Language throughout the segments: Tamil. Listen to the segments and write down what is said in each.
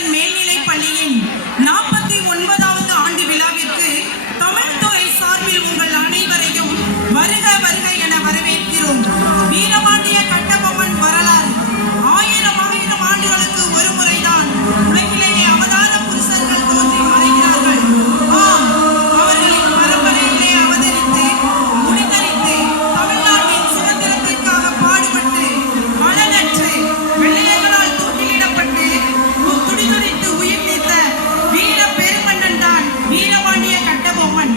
முருகேசன் மேல்நிலைப் பள்ளியின் 49வது ஆண்டு விழாவிற்கு தமிழ்துறை சார்பில் உங்கள் அனைவரையும் வருக வருக என வரவேற்கிறோம். வீரபாண்டிய கட்டபொம்மன் வரலாறு ஆயிரம் ஆண்டுகளுக்கு ஒரு முறைதான் உலகிலேயே அவதார புருஷர்கள் தோன்றி மறைகிறார்கள். அவர்களின் பரம்பரையிலே அவதரித்து முடித்தரித்து தமிழ்நாட்டின் சுதந்திரத்திற்காக பாடுபட்டு மனநற்று வெள்ளையர்களால் தூக்கிலிடப்பட்டு துடிதுடித்து உயிர் நீத்த வீர பெருமன்னன் தான் வீரபாண்டிய கட்டபொம்மன்.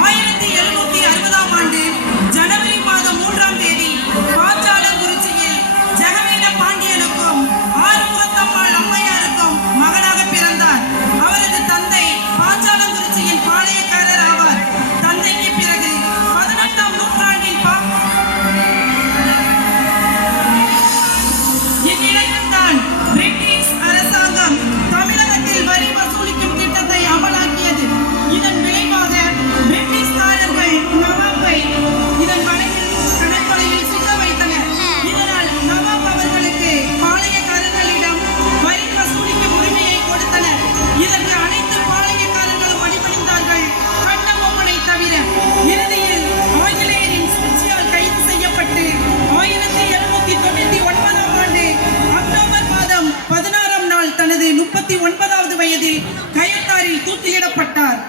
1760ஆம் ஆண்டு ஜனவரி மாதம் 3ஆம் தேதி பாஞ்சாலங்குறிச்சியில் ஜெகவீர பாண்டியனுக்கும் ஆறுமுகத்தம்மாள் அம்மையாருக்கும் மகனாக பிறந்தார். அவரது தந்தை பாஞ்சாலங்குறிச்சியின் பாளையக்காரர் ஆவார். தந்தைக்கு பிறகு 18ஆம் நூற்றாண்டில் இந்நிலையில்தான் பிரிட்டிஷ் அரசாங்கம் தமிழகத்தில் வரி வசூலிக்கும் திட்டத்தை அமலாக்கியது. இதன் விளைவாக பிரிட்டிஷ்காரர்கள் நவாபை இதன் கடற்கொலையில் சிக்க வைத்தனர். இதனால் நவாப் அவர்களுக்கு பாளையக்காரர்களிடம் வரி வசூலிக்கும் உரிமையை கொடுத்தனர். இதற்கு அனைத்து பாளையக்காரர்களும் அடிபணிந்தார்கள், கட்டபொம்மனை தவிர. இறுதியில் ஆங்கிலேயரின் சூழ்ச்சியால் கைது செய்யப்பட்டு 1799ஆம் ஆண்டு அக்டோபர் மாதம் 16ஆம் நாள் தனது 39வது வயதில் கயத்தாரில் தூக்கிலிடப்பட்டார்.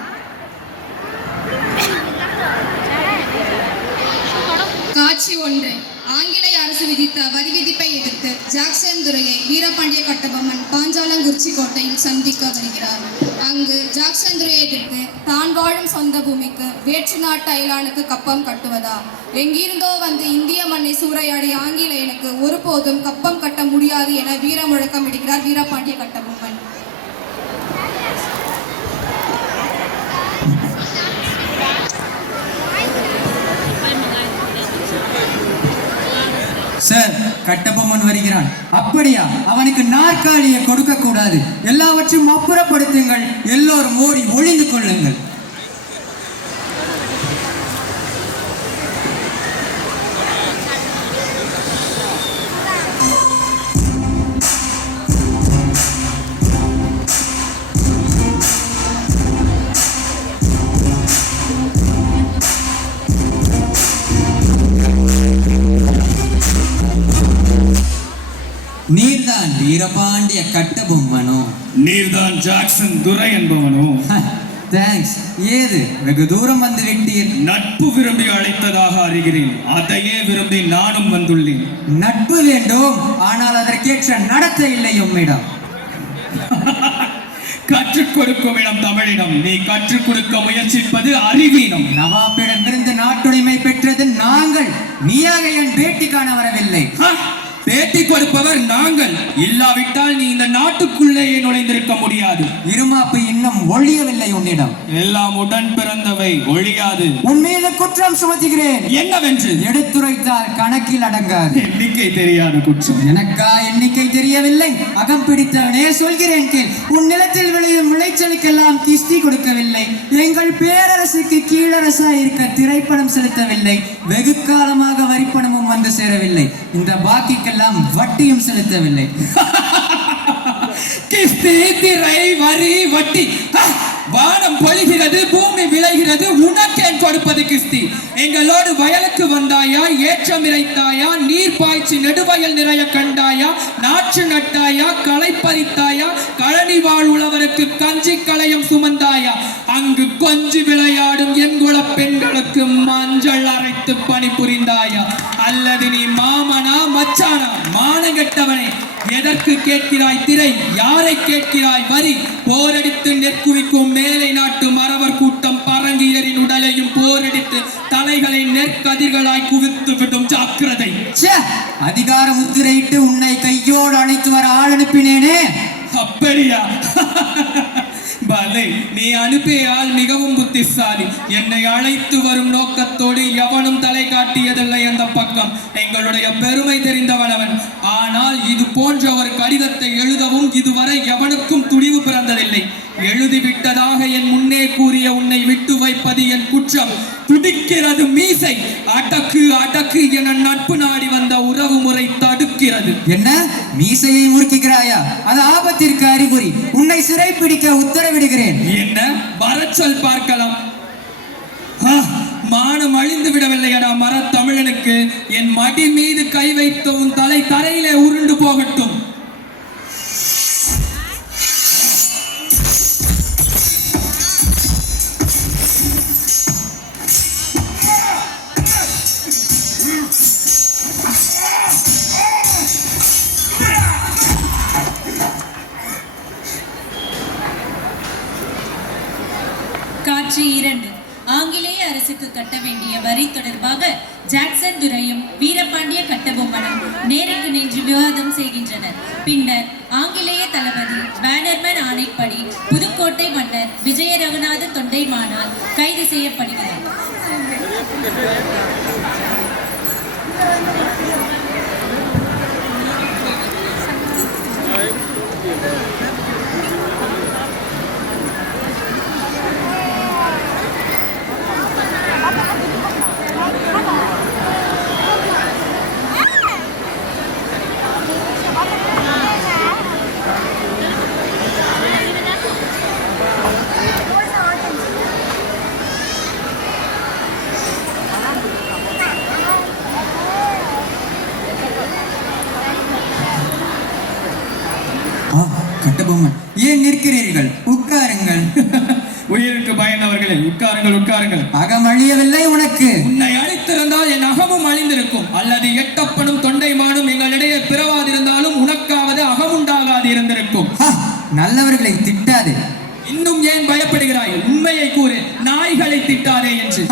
காட்சி 1. ஆங்கிலேய அரசு விதித்த வரி விதிப்பை எதிர்த்து ஜாக்சன் துரையை வீரபாண்டிய கட்டபொம்மன் பாஞ்சாலங்குறிச்சி கோட்டையில் சந்திக்க வருகிறார். அங்கு ஜாக்சன் துரையை எதிர்த்து தான் வாழும் சொந்த பூமிக்கு வேற்று நாட்டு அயலானுக்கு கப்பம் கட்டுவதா, எங்கிருந்தோ வந்து இந்திய மண்ணை சூறையாடி ஆங்கிலேயனுக்கு ஒருபோதும் கப்பம் கட்ட முடியாது என வீர முழக்கம் இடுகிறார் வீரபாண்டிய கட்டபொம்மன். சார், கட்டபொம்மன் வருகிறான். அப்படியா? அவனுக்கு நாற்காலியை கொடுக்க கூடாது. எல்லாவற்றையும் அப்புறப்படுத்துங்கள். எல்லோரும் ஓடி ஒளிந்து கொள்ளுங்கள். நீர்தான் வீரபாண்டிய கட்டபொம்மனோ? நீர்தான் ஜாக்சன் துரை என்பவனோ? தேங்க்ஸ். ஏது வெகு தூரம் வந்து விட்டீர்? நட்பு விரும்பி அழைத்ததாக அறிகிறேன். அதையே விரும்பி நானும் வந்துள்ளேன். நட்பு வேண்டும், ஆனால் அதற்கேற்ற நடத்தை இல்லை உம்மிடம். கற்றுக் கொடுக்கும் இடம் தமிழிடம். நீ கற்றுக் கொடுக்க முயற்சிப்பது அறிவீனம். நவாபிடமிருந்து நாட்டுரிமை பெற்றது நாங்கள். நீயாக என் பேட்டி காண வரவில்லை. பேட்டி கொடுப்பவர் நாங்கள். இல்லாவிட்டால் நீ இந்த நாட்டுக்குள்ளேயே நுழைந்திருக்க முடியாது. இருமாப்பு இன்னும் ஒழியவில்லை உன்னிடம். எல்லாம் உடன் பிறந்தவை, ஒழியாது. உன் மீது குற்றம் சுமத்துகிறேன். என்னவென்று? எடுத்துரைத்தால் கணக்கில் அடங்காது. எண்ணிக்கை தெரியாத குற்றம். எனக்கா எண்ணிக்கை தெரியவில்லை? அகம் பிடித்தவனே சொல்கிறேன் கேள். உன் நிலத்தில் விளையும் விளைச்சலுக்கெல்லாம் கிஸ்தி கொடுக்கவில்லை. எங்கள் பேரரசுக்கு கீழரசா இருக்க திரைப்படம் செலுத்தவில்லை. வெகு காலமாக வரிப்பணமும் வந்து சேரவில்லை. இந்த பாக்கிக்கெல்லாம் வட்டியும் செலுத்தவில்லை. கிஸ்தி, திரை, வரி, வட்டி. வானம் பொழிகிறது, பூமி விளைகிறது, உனக்கேன் கொடுப்பது கிஸ்தி? எங்களோடு வயலுக்கு வந்தாயா, ஏற்றம் இறைத்தாயா, நீர் பாய்ச்சி நெடுவயல் நிறைய கண்டாயா, நாற்று நட்டாயா, களை பறித்தாயா, கழனி வாழ் உழவருக்கு கஞ்சி களையம் சுமந்தாயா, அங்கு கொஞ்சி விளையாடும் என் குல பெண்களுக்கு மஞ்சள் அரைத்து பணி புரிந்தாயா, அல்லது நீ மாமனா மச்சானா? மானங்கெட்டவனே, எதற்கு கேட்கிறாய் திரை? யாரை கேட்கிறாய் வரி? போரடித்து நெற்குவிக்கும் மேலை நாட்டு மறவர் கூட்டம் பரங்கியரின் உடலையும் போரடித்து தலைகளை நெற்கதிர்களாய் குவித்து விடும். ஜாக்கிரதை. அதிகார முத்திரையிட்டு உன்னை கையோடு அழைத்து வர ஆள் அனுப்பினேனே. அப்படியா? பலே, நீ அனுப்பிய ஆள் மிகவும் புத்திசாலி. என்னை அழைத்து வரும் நோக்கத்தோடு எவனும் தலை காட்டியதில்லை அந்த பக்கம். எங்களுடைய பெருமை தெரிந்தவனவன். ஆனால் இது போன்ற ஒரு கடிதத்தை எழுதவும் இதுவரை எவனுக்கும் துணிவு பிறந்ததில்லை. எழுதிவிட்டதாக என் முன்னே கூறிய உன்னை விட்டு வைப்பது என் குற்றம். துடிக்கிறது மீசை. அடக்கு அடக்கு என நட்பு நாடி வந்த உறவு முறை தடுக்கிறது. என்ன மீசையை முறுக்கிறாயா? அது ஆபத்திற்கு அறிகுறி. உன் இவனை சிறைப்பிடிக்க உத்தரவிடுகிறேன். என்ன வரச் சொல் பார்க்கலாம். மானம் அழிந்து விடவில்லையடா மரத்தமிழனுக்கு. என் மடி மீது கை வைத்த உன் தலை தரையிலே உருண்டு போகட்டும். காட்சி 2. ஆங்கிலேய அரசுக்கு கட்ட வேண்டிய வரி தொடர்பாக ஜாக்சன் துரையும் வீரபாண்டிய கட்டபொம்மனும் நேருக்கு நேற்று விவாதம் செய்கின்றனர். பின்னர் ஆங்கிலேய தளபதி பேனர்மேன் ஆணைப்படி புதுக்கோட்டை மன்னர் விஜய ரகுநாத தொண்டைமானால் கைது செய்யப்படுகிறார். கட்டபொம்மன், ஏன் நிற்கிறீர்கள்? உட்காருங்கள். உயிருக்கு பயந்தவர்களே, உட்காருங்கள் உட்காருங்கள். அகம் அழியவில்லை உனக்கு. உன்னை அழித்திருந்தால் என் அகமும் அழிந்திருக்கும். அல்லது எட்டப்பனும் தொண்டைமானும் எங்களிடையே பிறவாதிருந்தாலும் உனக்காவது அகமுண்டாகாது இருந்திருக்கும். நல்லவர்களை திட்டாதே. இன்னும் ஏன் பயப்படுகிறாய்? உண்மையை கூறு, நாய்களை திட்டாதே என்று.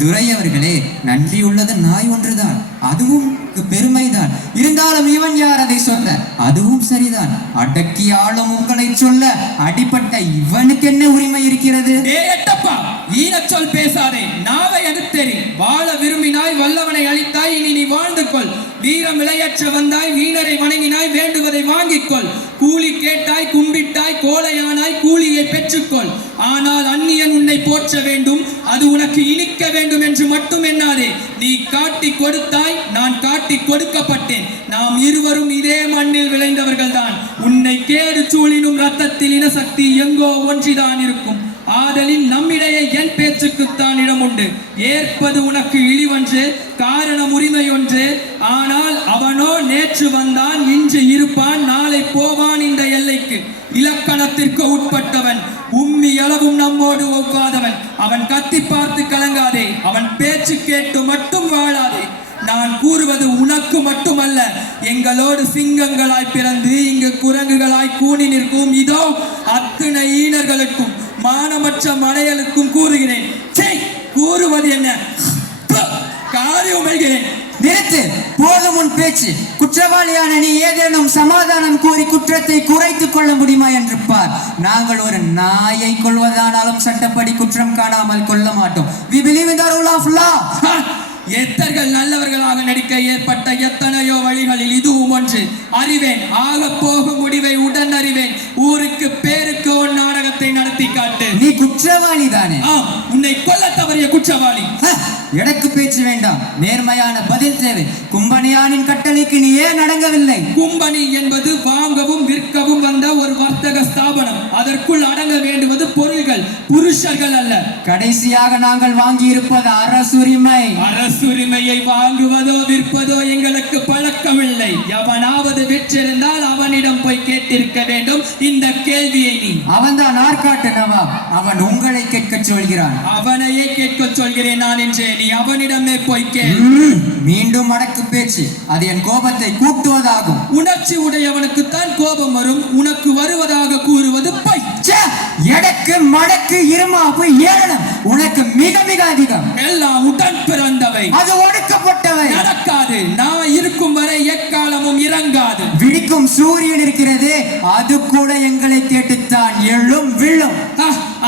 துரை அவர்களே, நன்றி உள்ளது நாய் ஒன்றுதான், அதுவும் பெருமைதான். இருந்தாலும் இவன் யார் அதை சொல்ல? அதுவும் சரிதான். அடக்கி ஆளும் உங்களை சொல்ல அடிப்பட்ட இவனுக்கு என்ன உரிமை இருக்கிறது? ஈனச் சொல் பேசாதே, நாவை அடுத்தேறி. வாழ விரும்பினாய், வல்லவனை அழித்தாய், இனி நீ வாழ்ந்து கொள். வீரம் விளையற்ற வந்தாய், வீணரை வணங்கினாய், வேண்டுவதை வாங்கிக் கொள். கூலி கேட்டாய், கும்பிட்டாய், கோலையானாய், கூலியை பெற்றுக்கொள். ஆனால் அந்நியன் உன்னை போற்ற வேண்டும், அது உனக்கு இனிக்க வேண்டும் என்று மட்டும் எண்ணாதே. நீ காட்டி கொடுத்தாய், நான் காட்டி கொடுக்கப்பட்டேன். நாம் இருவரும் இதே மண்ணில் விளைந்தவர்கள் தான். உன்னை கேடு சூழினும் ரத்தத்தில் இனசக்தி எங்கோ ஒன்றிதான் இருக்கும். ஆதலின் நம்மிடையே என் பேச்சுக்குத்தான் இடம் உண்டு. ஏற்பது உனக்கு இழிவன்று, காரணம் உரிமை ஒன்று. ஆனால் அவனோ நேற்று வந்தான், இன்று இருப்பான், நாளை போவான் இந்த எல்லைக்கு. இலக்கணத்திற்கு உட்பட்டவன், உம்மி அளவும் நம்மோடு ஒவ்வாதவன். அவன் கத்தி பார்த்து கலங்காதே, அவன் பேச்சு கேட்டு மட்டும் வாழாதே. நான் கூறுவது உனக்கு மட்டுமல்ல, எங்களோடு சிங்கங்களாய் பிறந்து இங்கு குரங்குகளாய் கூணி நிற்கும் இதோ அத்தனை ஈனர்களுக்கும் மானமற்ற மலையலுக்கும் கூறுகிறேன். கூறுவது என்ன? காரி உமைகிறேன். நிறுத்து, போதும் உன் பேச்சு. குற்றவாளியான நீ ஏதேனும் சமாதானம் கூறி குற்றத்தை குறைத்துக் கொள்ள முடியுமா என்று பார். நாங்கள் ஒரு நாயை கொள்வதானாலும் சட்டப்படி குற்றம் காணாமல் கொள்ள மாட்டோம். We believe in the rule of law. எத்தர்கள் நல்லவர்களாக நடிக்க ஏற்பட்ட எத்தனையோ வழிகளில் இதுவும் ஒன்று. அறிவேன், ஆக போகும் முடிவை உடன் அறிவேன். ஊருக்கு பேருக்கு ஒரு நாடகத்தை நடத்தி காட்டு. நீ குற்றவாளி தானே? உன்னை கொல்ல தவறிய குற்றவாளி. எனக்கு பேச்சு வேண்டாம், நேர்மையான பதில் தேவை. கும்பனியானின் கட்டளைக்கு நீ ஏன் அடங்கவில்லை? கும்பனி என்பது வாங்கவும் விற்கவும் வந்த ஒரு வர்த்தக ஸ்தாபனம். அதற்குள் அடங்க வேண்டுவது பொருள்கள், புருஷர்கள் அல்ல. கடைசியாக நாங்கள் வாங்கி இருப்பது அரசுரிமை. அரசுரிமையை வாங்குவதோ விற்பதோ எங்களுக்கு பழக்கமில்லை. எவனாவது விற்றிருந்தால் அவனிடம் போய் கேட்டிருக்க வேண்டும் இந்த கேள்வியை நீ. அவன்தான் ஆற்காட்டு நவாப். அவன் உங்களை கேட்க சொல்கிறான். அவனையே கேட்க சொல்கிறேன் நான் என்றே. நீ அவனிடமே போய் கேள். மீண்டும் அடக்கு பேச்சு. அது என் கோபத்தை கூட்டுவதாகும். உணர்ச்சி உடையவனுக்குத்தான் கோபம் வரும். உனக்கு வருவதாக கூறுவது பொய். எடக்கு மடக்கு இருமாப்பு ஏளனம் உனக்கு மிக மிக அதிகம். எல்லாம் உடன் பிறந்தவை, அது ஒடுக்கப்பட்டவை. நடக்காது. நான் இருக்கும் வரை எக்காலமும் இறங்காது. விழிக்கும் சூரியன் இருக்கிறது, அது கூட எங்களை கேட்டுத்தான் எழும் விழும்.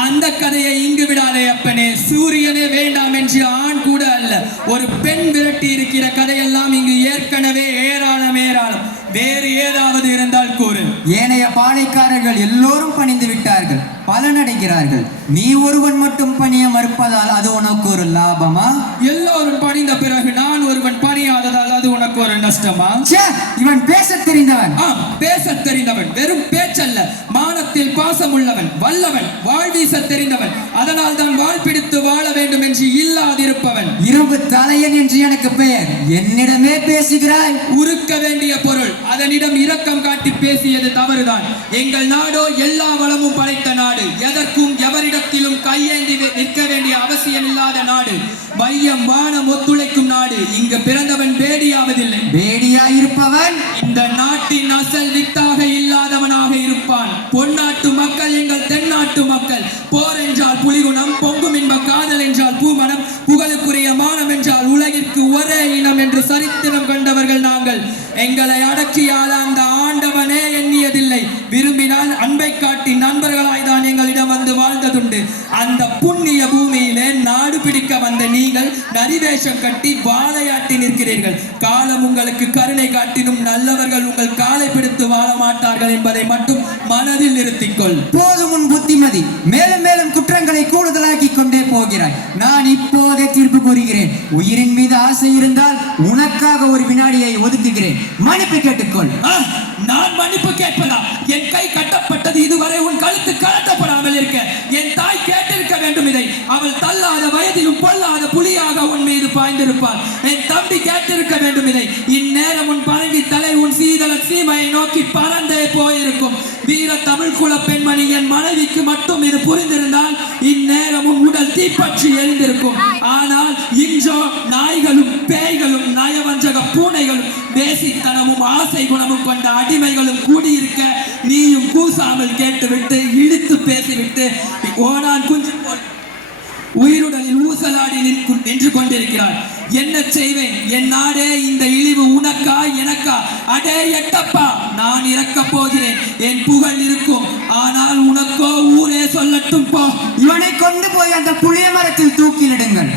அந்த கதையை இங்கு விடாதே அப்பனே. சூரியனே வேண்டாம் என்று ஆண் கூட அல்ல, ஒரு பெண் விரட்டி இருக்கிற கதையெல்லாம் இங்கு ஏற்கனவே ஏராளம் ஏராளம். வேறு ஏதாவது இருந்தால் கூறு. ஏனைய பாளையக்காரர்கள் எல்லோரும் பணிந்து விட்டார்கள், பலனடைகிறார்கள். நீ ஒருவன் மட்டும் பணிய மறுப்பதால் அது உனக்கு ஒரு லாபமா? எல்லோரும் பணிந்த பிறகு நான் ஒருவன் பணியாததால் அது உனக்கு ஒரு நஷ்டமா? இவன் பேச தெரிந்தவன். பேச தெரிந்தவன். வெறும் பேச்சல்ல, மானத்தை வல்லவன், வாழ் வீச தெரிந்தவன், அதனால் தான் வாழ் பிடித்து வாழ வேண்டும் என்று இல்லாதிருப்பவன். இரும்பு தலையன் என்று எனக்கு பெயர், என்னிடமே பேசுகிறாய். உருக்க வேண்டிய பொருள் அதனிடம் இரக்கம் காட்டி பேசியது தவறுதான். எங்கள் நாடோ எல்லா வளமும் படைத்த நாடு, எதற்கும் எவரிடத்திலும் கையேந்தி நிற்க வேண்டிய அவசியம் இல்லாத நாடு, மையம் வானம் ஒத்துழைக்கும் நாடு. இங்கு பிறந்தவன் பேடியாவதில்லை. பேடியா இருப்பவன் இந்த நாட்டின் அசல் வித்தாக இல்லாதவனாக இருப்பான். பொன்னாட்டு மக்கள் எங்கள் தென்னாட்டு மக்கள். போர் என்றால் புலிகுணம், பொங்கும் இன்ப காதல் என்றால் பூமணம், புகழுக்குரிய மானம் என்றால் உலகிற்கு ஒரே இனம் என்று சரித்திரம் கண்டவர்கள் நாங்கள். எங்களை அடக்கியால அந்த ஆண்டவனே எண்ணியதில்லை. விரும்பினால் அன்பை காட்டி நண்பர்களாய் தான் எங்களிடம் வந்து வாழ்ந்ததுண்டு. அந்த புண்ணிய பூமியிலே நாடு பிடிக்க வந்த நீங்கள் நரிவேஷம் கட்டி வாழையாட்டி நிற்கிறீர்கள். காலம் உங்களுக்கு கருணை காட்டினும் நல்லவர்கள் உங்கள் காலை பிடித்து வாழ மாட்டார்கள் என்பதை மட்டும் மனதில் நிறுத்திக்கொள். போதும் உன் புத்திமதி. மேலும் மேலும் குற்றங்களை கூடுதலாக்கி கொண்டே போகிறாய். நான் இப்போதே தீர்ப்பு கூறுகிறேன். உயிரின் மீது ஆசை இருந்தால் உனக்காக ஒரு வினாடியை ஒதுக்குகிறேன். மன்னிப்பு கேட்டுக்கொள். நான் மன்னிப்பு கேட்பதா? என் கை கட்டப்பட்டது இதுவரை உன் கழுத்து கலட்டப்படாமல் இருக்க என் தாய் கேட்டிருக்க வேண்டும் இதை. அவள் தள்ளாத வயதிலும் பொல்லாத புலியாக உன் மீது பாய்ந்திருப்பாள். என் தம்பி கேட்டிருக்க வேண்டும் இதை. இந்நேரம் உன் பரங்கி தலை உன் சீதள சீமையை நோக்கி பறந்தே போயிருக்கும். வீர தமிழ் குல பெண்மணி என் மனைவிக்கு மட்டும் இது புரிந்திருந்தால் இந்நேரம் உன் உடல் தீப்பற்றி எரிந்திருக்கும். ஆனால் இன்றோ நாய்களும் பேய்களும் நயவஞ்சக பூனைகளும் வேசித்தனமும் ஆசை குணமும் கொண்ட அடிமைகளும் கூடியிருக்க நீயும் கூசாமல் கேட்டுவிட்டு இழுத்து பேசிவிட்டு ஓடான் குஞ்சு போல் உயிருடலில் ஊசலாடி நின்று கொண்டிருக்கிறார். என்ன செய்வேன்? என் நாடே இந்த இழிவு உனக்கா எனக்கா? அடே எட்டப்பா, நான் இறக்க போகிறேன். என் புகழ் இருக்கும், ஆனால் உனக்கோ ஊரே சொல்லட்டும் போ. இவனை கொண்டு போய் அந்த புளிய மரத்தில் தூக்கிலிடுங்கள்.